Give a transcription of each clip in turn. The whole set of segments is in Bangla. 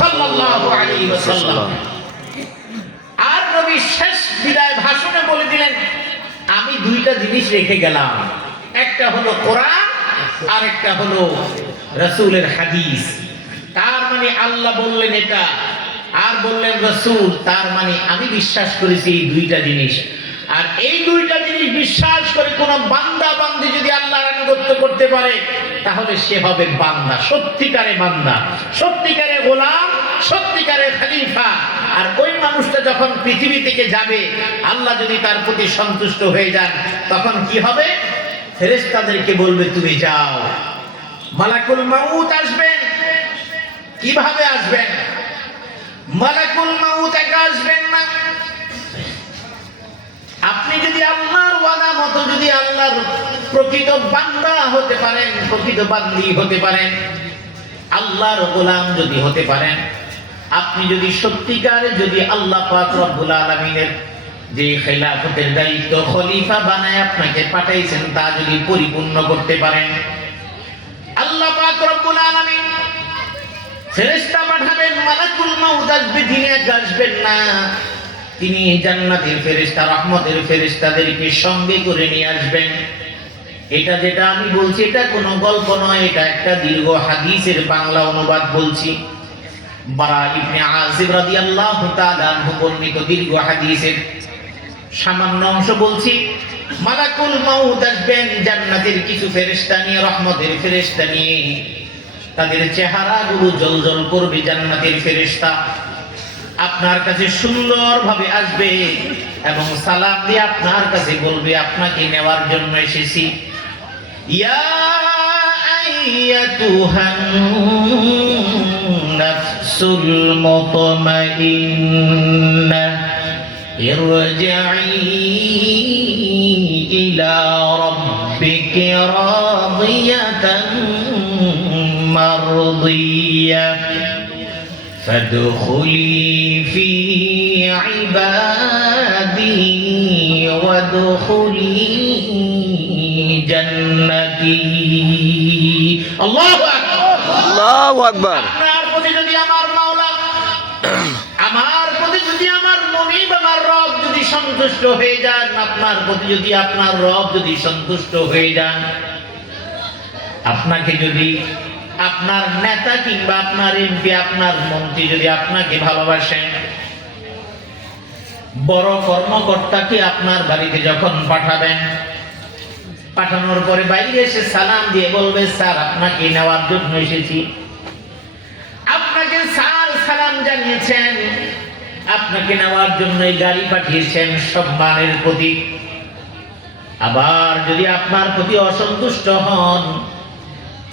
সাল্লাল্লাহু আলাইহি ওয়াসাল্লাম। আর নবী শেষ বিদায় ভাষণে বলে দিলেন, আমি দুইটা জিনিস রেখে গেলাম, একটা হলো কোরআন আর একটা হলো রাসূলের হাদিস। তার মানে আল্লাহ বললেন এটা, আর বললেন রাসূল, তার মানে আমি বিশ্বাস করেছি এই দুইটা জিনিস। আর এই দুইটা জিনিস বিশ্বাস করে কোন বান্দা বান্দি যদি আল্লাহর আনুগত্য করতে পারে, তাহলে সে হবে বান্দা, সত্যিকারে বান্দা, সত্যিকারে গোলাম, সত্যিকারে খলিফা। আর ওই মানুষটা যখন পৃথিবী থেকে যাবে, আল্লাহ যদি তার প্রতি সন্তুষ্ট হয়ে যান, তখন কি হবে? ফেরেশতাদেরকে বলবে তুমি যাও। মালাকুল মাউত আসবেন। কিভাবে আসবেন? মালাকুল মাউত একা আসবেন না। আপনি যদি আল্লাহর ওয়াদা মতো যদি আল্লাহর প্রকৃত বান্দা হতে পারেন, প্রকৃত বান্দী হতে পারেন, আল্লাহর গোলাম যদি হতে পারেন, আপনি যদি সত্যিকারে যদি আল্লাহ পাক রব্বুল আলামিনের যে খেলাফতের দায়িত্ব খলিফা বানায় আপনাকে পাঠাইছেন তা যদি পরিপূর্ণ করতে পারেন, আল্লাহ পাক রব্বুল আলামিন ফেরেশতা পাঠাবেন, মালাকুল মাউত আসবে, তিনি একা আসবেন না, তিনি জান্নাতের ফেরেশতা, রহমতের ফেরেশতাদেরকে সঙ্গে করে নিয়ে আসবেন। এটা যেটা আমি বলছি এটা কোনো গল্প নয়, এটা একটা দীর্ঘ হাদিসের বাংলা অনুবাদ বলছি। বারা ইবনে আযিব রাদিয়াল্লাহু তাআলা আনহু বর্ণিত দীর্ঘ হাদিসের সামান্য অংশ বলছি। মালাকুল মাউত আসবেন জান্নাতের কিছু ফেরেশতা নিয়ে, রহমতের ফেরেশতা নিয়ে। তাদের চেহারাগুলো জ্বলজ্বল করবে, জান্নাতের ফেরেশতা আপনার কাছে সুন্দরভাবে আসবে এবং সালাম দিয়ে আপনার কাছে বলবে, আপনাকে নেওয়ার জন্য এসেছি। ইয়া আইয়াতুহান নাফসুল মুতমাইন্নাহ ইরজিই ইলা রাব্বিকি রাদিয়াতান মারদিয়াহ فادخلي في عبادي وادخلي جنتي الله أكبر আল্লাহু আকবার। আপনার প্রতি যদি আমার মাওলা, আমার প্রতি যদি আমার মুনিব, আমার রব যদি সন্তুষ্ট হয়ে যান, আপনার প্রতি যদি আপনার রব যদি সন্তুষ্ট হয়ে যান, আপনাকে যদি আপনার নেতা কিংবা আপনার এমপি, আপনার মন্ত্রী যদি আপনাকে ভালোবাসেন, বড় কর্মকর্তাকে আপনার বাড়িতে যখন পাঠাবেন, পাঠানোর পরে বাইরে এসে সালাম দিয়ে বলবে, স্যার আপনাকে নেওয়ার জন্য এসেছি। আপনাকে স্যার সালাম জানিয়েছেন, আপনাকে নেওয়ার জন্য গাড়ি পাঠিয়েছেন, সম্মানের প্রতীক। আবার যদি আপনার প্রতি অসন্তুষ্ট হন,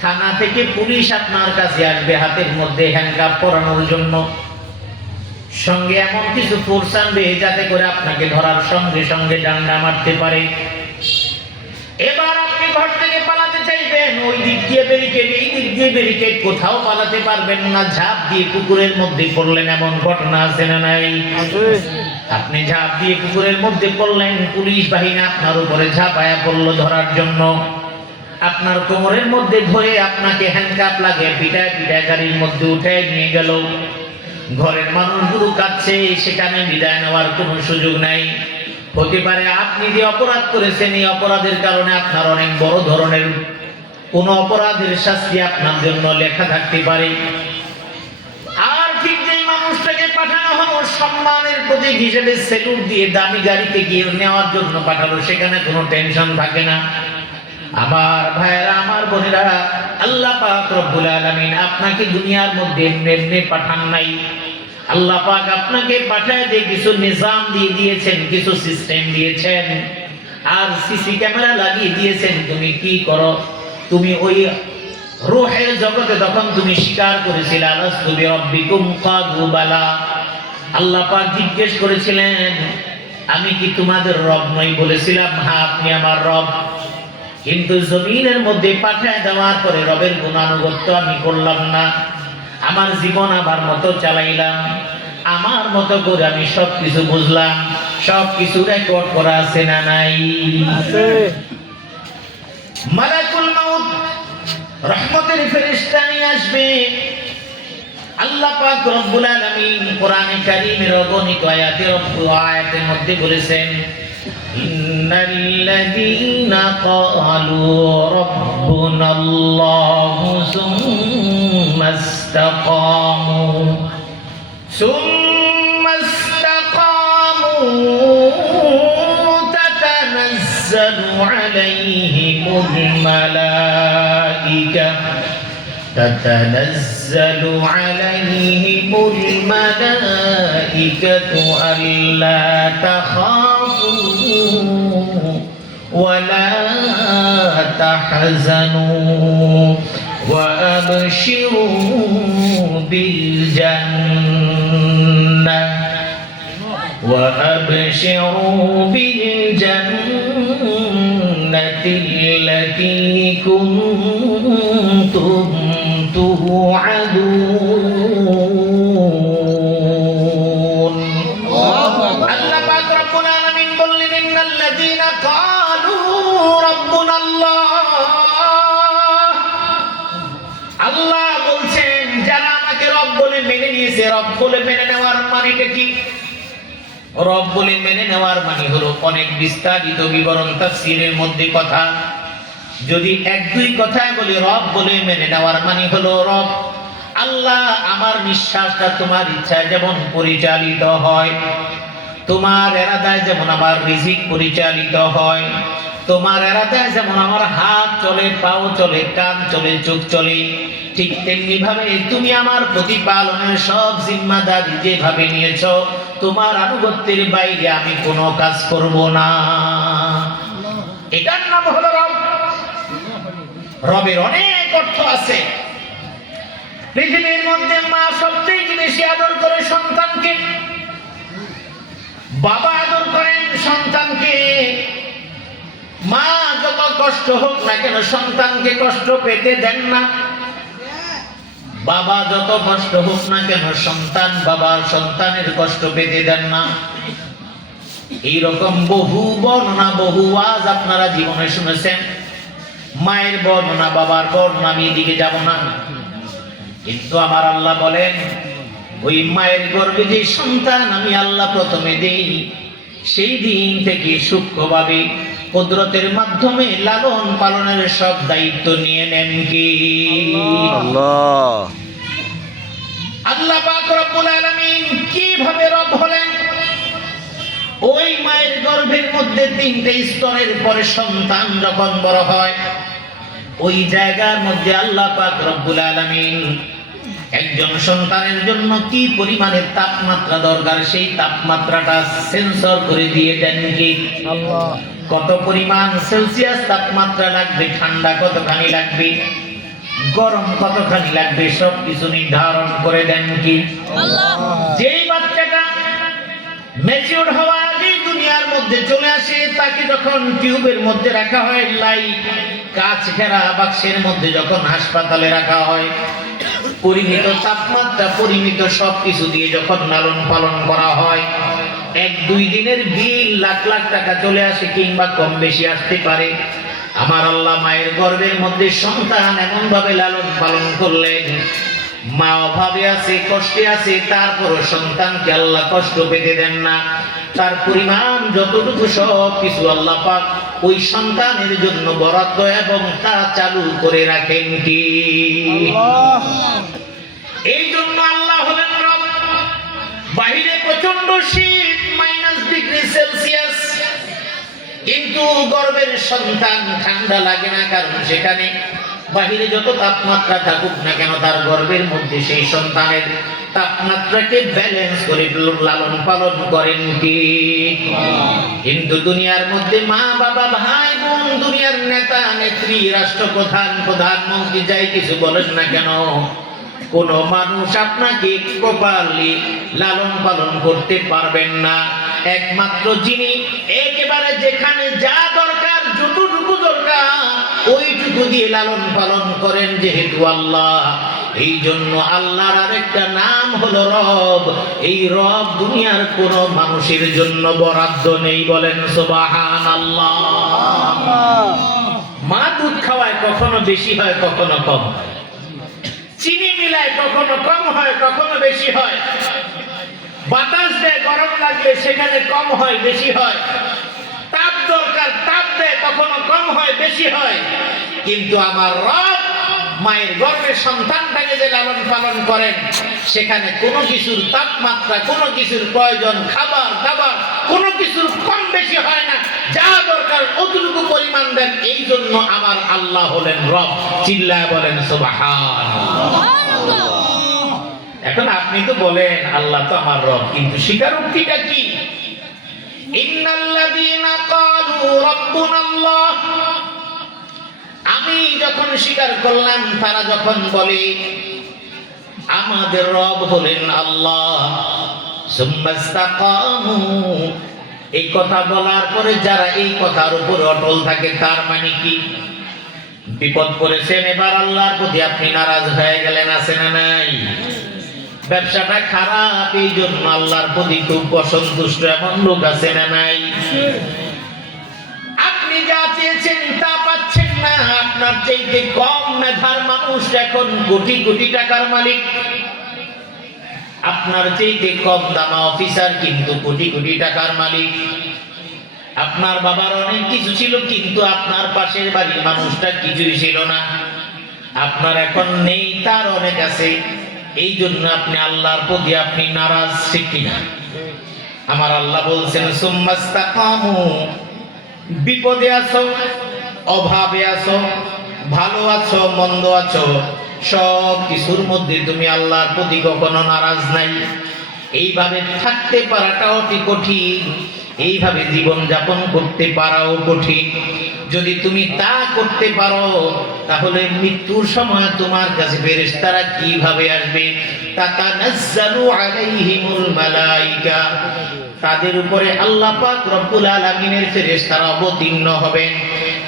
থানা থেকে পুলিশ আপনার কাছে আসবে, হাতের মধ্যে হ্যান্ডকাপ পরানোর জন্য, সঙ্গে এমন কিছু ফোর্স আনবে যাতে করে আপনাকে ধরার সঙ্গে সঙ্গে ডান্ডা মারতে পারে। এবার আপনি ঘর থেকে পালাতে চাইবেন, ওই দিক দিয়ে ব্যারিকেড, এই দিক দিয়ে ব্যারিকেড, কোথাও পালাতে পারবেন না, ঝাঁপ দিয়ে পুকুরের মধ্যে পড়লেন, এমন ঘটনা আছে না নাই? আপনি ঝাঁপ দিয়ে পুকুরের মধ্যে পড়লেন, পুলিশ বাহিনী আপনার উপরে ঝাঁপায়া পড়লো ধরার জন্য, আপনার কোমরের মধ্যে ধরে আপনাকে হ্যান্ডকাপ লাগে পিটায় পিটায় গাড়ির মধ্যে উঠে নিয়ে গেল। ঘরের মানুষগুলো কাঁদছে, সেখানে বিদায় নেওয়ার কোনো সুযোগ নাই। হতে পারে আপনি যে অপরাধ করেছেন, এই অপরাধের কারণে আপনার অনেক বড় ধরনের কোন অপরাধের শাস্তি আপনার জন্য লেখা থাকতে পারে। আর ঠিক যেই মানুষটাকে পাঠানো হলো সম্মানের প্রতীক হিসেবে সেলুট দিয়ে দামি গাড়িতে গিয়ে নেওয়ার জন্য পাঠালো, সেখানে কোনো টেনশন থাকে না। আমার ভাইয়েরা, আমার বোনেরা, আল্লাহ পাক রব্বুল আলামিন আপনাকে দুনিয়ার মধ্যে এমনি পাঠান নাই। আল্লাহ পাক আপনাকে পাঠায় দিয়ে কিছু নিজাম দিয়ে দিয়েছেন, কিছু সিস্টেম দিয়েছেন, আর সিসি ক্যামেরা লাগিয়ে দিয়েছেন। তুমি কি করো? তুমি ওই রূহের জগতে তখন তুমি স্বীকার করেছিলে, আলাস্তু বিরাব্বিকুম ক্বালু বালা। আল্লাহ পাক জিজ্ঞেস করেছিলেন, আমি কি তোমাদের রব নই? বলেছিলাম, হ্যাঁ আপনি আমার রব। কিন্তু জমিনের মধ্যে পাঠায় দেওয়ার পরে রবের গুণানুগত্য আমি করলাম না, আমার জীবন আমার মতো চালাইলাম, আমার মতো করে আমি সবকিছু বুঝলাম। সবকিছু রেকর্ড করা আছে না নাই? মালাকুল মাউত রহমতের ফেরেশতা নিয়ে আসবে। আল্লাহ পাক রব্বুল আলামিন কোরআনে কারীমের অগণিত আয়াতের মধ্যে বলেছেন ইন্নাল্লাযীনা ক্বালু রাব্বুনাল্লাহু সুম্মা ইসতাকামু তাতানাজ্জালু আলাইহিমুল মালাইকা تتنزل عليهم الملائكة ألا تخافوا ولا تحزنوا وأبشروا بالجنة التي كنتم توعدون আল্লাহ পাক রব্বুল আলামিন বললেন ইন্নাল্লাযীনা ক্বালু রাব্বুনাল্লাহ আল্লাহ বলছেন যারা আমাকে রব বলে মেনে নিয়েছে রব বলে মেনে নেওয়ার মানেটা কি রব বলে মেনে নেওয়ার মানে হলো অনেক বিস্তারিত বিবরণ তাফসীরের মধ্যে কথা যদি এক দুই কথায় বলি রব বলে মেনে নেওয়ার মানে হলো রব আল্লাহ আমার নিঃশ্বাসটা তোমার ইচ্ছায় যেমন পরিচালিত হয় তোমার এরাদায় যেমন আমার রিজিক পরিচালিত হয় তোমার এরাদায় যেমন আমার হাত চলে পাও চলে কান চলে চোখ চলে ঠিক তেমনি ভাবে তুমি আমার প্রতিপালনের সব জিম্মাদারি যেভাবে নিয়েছো তোমার আনুগত্যের বাইরে আমি কোনো কাজ করব না এটার নাম হলো রব রবের অনেক অর্থ আছে পৃথিবীর মধ্যে মা সবচেয়ে বেশি আদর করে সন্তানকে বাবা আদর করেন সন্তানকে মা যত কষ্ট হোক না কেন সন্তানকে কষ্ট পেতে দেন না বাবা যত কষ্ট হোক না কেন সন্তান বাবার সন্তানের কষ্ট পেতে দেন না এইরকম বহু বর্ণনা বহু ওয়াজ আপনারা জীবনে শুনেছেন মায়ের বর্ণনা বাবার বর্ণনা আমি এদিকে যাব না কিন্তু আমার আল্লাহ বলেন ওই মায়ের গর্ভে যে সন্তান আমি আল্লাহ প্রথমে দেই সেই দিন থেকে সূক্ষ্মভাবে কুদরতের মাধ্যমে লালন পালনের সব দায়িত্ব নিয়ে নেন কি আল্লাহ আল্লাহ পাক রব্বুল আলামিন কিভাবে রব হলেন ওই মায়ের গর্ভের মধ্যে তিনটে স্তরের পরে সন্তান যখন বড় হয় ওই জায়গার মধ্যে আল্লাহ পাক রব্বুল আলামিন একজন সন্তানের জন্য কি পরিমাণের তাপমাত্রা দরকার সেই তাপমাত্রাটা সেন্সর করে দিয়ে দেন কি আল্লাহ কত পরিমাণ সেলসিয়াস তাপমাত্রা লাগবে ঠান্ডা কতখানি লাগবে গরম কতখানি লাগবে সব কিছু নির্ধারণ করে দেন কি আল্লাহ যেই বাচ্চাটা ম্যাচিউর হওয়ার আগে দুনিয়ার মধ্যে চলে আসে তাকে যখন টিউবের মধ্যে রাখা হয় কাঁচ ঘেরা বাক্সের মধ্যে যখন হাসপাতালে রাখা হয় পরিমিত তাপমাত্রা পরিমিত সবকিছু দিয়ে যখন লালন পালন করা হয় এক দুই দিনের বিল লাখ লাখ টাকা চলে আসে কিংবা কম বেশি আসতে পারে আমার আল্লাহ মায়ের গর্ভের মধ্যে সন্তান এমন ভাবে লালন পালন করলেন মা অভাবে আছে কষ্টে আছে তারপর সন্তানকে আল্লাহ কষ্ট পেতে দেন না তার পরিমাণ যতটুকু সব কিছু আল্লাহ পাক ওই সন্তানের জন্য বরাদ্দ এবং তা চালু করে রাখেন কি এই জন্য আল্লাহ হলেন রব বাইরে প্রচন্ড শীত -°C কিন্তু গর্ভের সন্তান ঠান্ডা লাগে না কারণ সেখানে বাহিরে যত তাপমাত্রা থাকুক না কেন তার গর্ভের মধ্যে সেই সন্তানের তাপমাত্রাকে ব্যালেন্স করে লালন পালন করেন কি কিন্তু দুনিয়ার মধ্যে মা বাবা ভাই বোন দুনিয়ার নেতা নেত্রী রাষ্ট্রপ্রধান প্রধানমন্ত্রী যাই কিছু বলেন না কেন কোন মানুষ আপনাকে প্রপারলি লালন পালন করতে পারবেন না একমাত্র যিনি একেবারে যেখানে যা দরকার যতটুকু দরকার ওইটুকু দিয়ে লালন পালন করেন যেহেতু আল্লাহ এই জন্য আল্লাহর আরেকটা নাম হলো রব এই রব দুনিয়ার কোন মানুষের জন্য বরাদ্দ নেই বলেন সুবহানাল্লাহ মা দুধ খাওয়ায় কখনো বেশি হয় কখনো কম চিনি মিলায় দেয় কখনো কম হয় কখনো বেশি হয়, বাতাস দেয় গরম লাগলে সেখানে কম হয় বেশি হয়, তাপ দরকার তাপ দেয় কখনো কম হয় বেশি হয়। কিন্তু আমার রব মায়ের গর্ভে সন্তানটাকে যে লালন পালন করেন সেখানে কোনো কিছুর তাপমাত্রা, কোনো কিছুর প্রয়োজন, খাবার দাবার কোনো কিছুর কম বেশি হয় না, যা দরকার অতটুকু পরিমাণ দেন। এই জন্য আমার আল্লাহ হলেন রব। চিল্লায় বলেন সুবহানাল্লাহ। এখন আপনি তো বলেন আল্লাহ তো আমার রব, কিন্তু স্বীকারোক্তিটা কি? ইন্নাল্লাযীনা ক্বালু রাব্বুনাল্লাহ, আমি যখন স্বীকার করলাম, তারা যখন বলে আমাদের রব হলেন আল্লাহ, সুম্মাস্তাকামু, এই কথা বলার পরে যারা এই কথার উপর অটল থাকে, তার মানে কি? বিপদ করেছেন, এবার আল্লাহর প্রতি আপনি নারাজ হয়ে গেলেন, আছে না নাই? ব্যবসাটা খারাপ, এই জন্য আল্লাহর প্রতি খুব অসন্তুষ্ট, এমন লোক আছে না নাই? আপনি যা চেয়েছেন তা পাচ্ছেন না, আপনার চাইতে কম মেধার মানুষ এখন কোটি কোটি টাকার মালিক, আপনার চাইতে কম দামা অফিসার কিন্তু কোটি কোটি টাকার মালিক। আপনার বাবার অনেক কিছু ছিল, কিন্তু আপনার পাশের বাড়ির মানুষটা কিছুই ছিল না। আপনার এখন নেই, তার অনেক আছে, এই জন্য আপনি আল্লাহর প্রতি আপনি নারাজ, ঠিক কিনা? আমার আল্লাহ বলছেন সুম্মাস্তাকামু, বিপদে আছো, অভাবে আছো, ভালো আছো, মন্দ আছো, সব কিছুর মধ্যে তুমি আল্লাহর প্রতি কখনো নারাজ নাই। এইভাবে থাকতে পারাটাও অতি কঠিন, এইভাবে জীবন যাপন করতে পারাও কঠিন। যদি তুমি তা করতে পারো, তাহলে মৃত্যুর সময় তোমার কাছে ফেরেশতারা কিভাবে আসবে? তাতানাজ্জালু আলাইহিমুল মালাইকা, তাদের উপরে আল্লাহ পাক রব্বুল আলামিনের ফেরেশতারা অবতীর্ণ হবেন।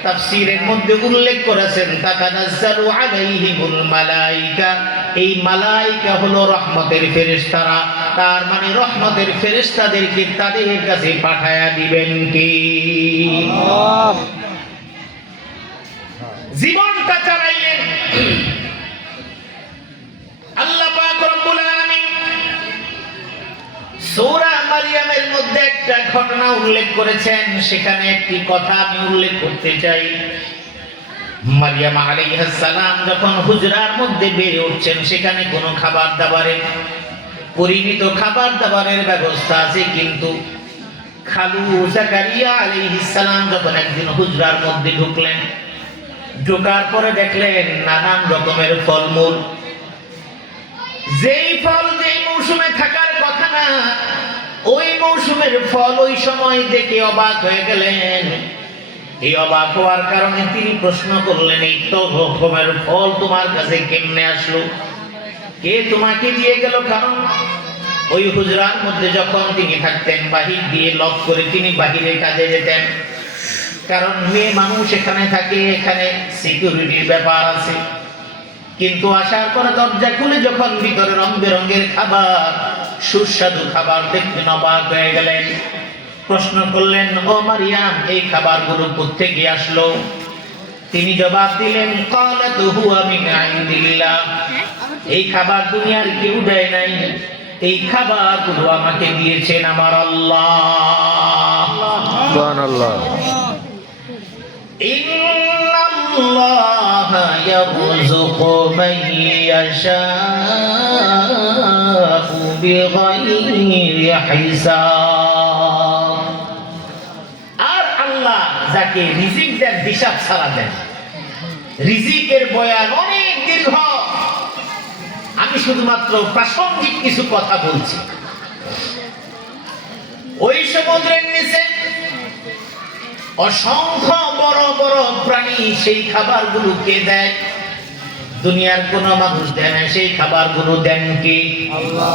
তাফসীরের মধ্যে উল্লেখ করেছেন তাতানাজ্জালু আলাইহিমুল মালাইকা, এই মালাইকা হলো রহমতের ফেরেশতারা। তার মানে রহমতের ফেরেশতাদেরকে তাদের কাছে পাঠায়া দিবেন কি? আল্লাহ। জীবনটা চালাইলেন আল্লাহ পাক রব্বুল আলামিন। সূরা মারইয়ামের মধ্যে একটা ঘটনা উল্লেখ করেছেন, সেখানে একটি কথা আমি উল্লেখ করতে চাই। মারইয়াম আলাইহিস সালাম যখন হুজরার মধ্যে বেড়ে উঠছেন, সেখানে কোনো খাবার দাবারের পরিমিত খাবার দাবারের ব্যবস্থা আছে, কিন্তু খালু জাকারিয়া আলাইহিস সালাম যখন একদিন হুজরার মধ্যে ঢুকলেন, ঢোকার পরে দেখলেন নানান রকমের ফলমূল, যেই ফল যেই মৌসুমে থাকার কথা না, ওই মৌসুমের ফল ওই সময় দেখে অবাক হয়ে গেলেন। এই অবাক হওয়ার কারণে তিনি প্রশ্ন করলেন, এই তো রকমের ফল তোমার কাছে কেমনে আসলো? কে তোমাকে দিয়ে গেল? কারণ ওই হুজরার মধ্যে যখন তিনি থাকতেন, বাহির দিয়ে লক করে তিনি বাহিরে কাজে যেতেন, কারণ মেয়ে মানুষ এখানে থাকে, এখানে সিকিউরিটির ব্যাপার আছে। কিন্তু আসার পরে দরজা খুলে যখন ভিতরে রং বেরঙের খাবার, সুস্বাদু খাবার দেখলেন, অবাক হয়ে গেলেন। প্রশ্ন করলেন, ও মারিয়াম, এই খাবারগুলো কোত্থেকে আসলো? তিনি জবাব দিলেন, ক্বালাত হুয়া মিন ইনদিল্লাহ, এই খাবার দুনিয়ার কেউ দেয় নাই, এই খাবারগুলো আমাকে দিয়েছেন আমার আল্লাহ। সুবহানাল্লাহ। ইন্নাল্লাহা ইয়ারযুকু মান ইয়াশাউ বিগাইরি হিসাব। আর আল্লাহ যাকে রিজিক দেন হিসাব ছাড়া দেন। রিজিকের বয়ান অনেক দীর্ঘ, আমি শুধুমাত্র প্রাসঙ্গিক কিছু কথা বলছি। ওই সমুদ্রের নিচে অসংখ্য বড় বড় প্রাণী, সেই খাবারগুলো কে দেয়? দুনিয়ার কোন মানুষ দেয় না, সেই খাবারগুলো দেন কে? আল্লাহ।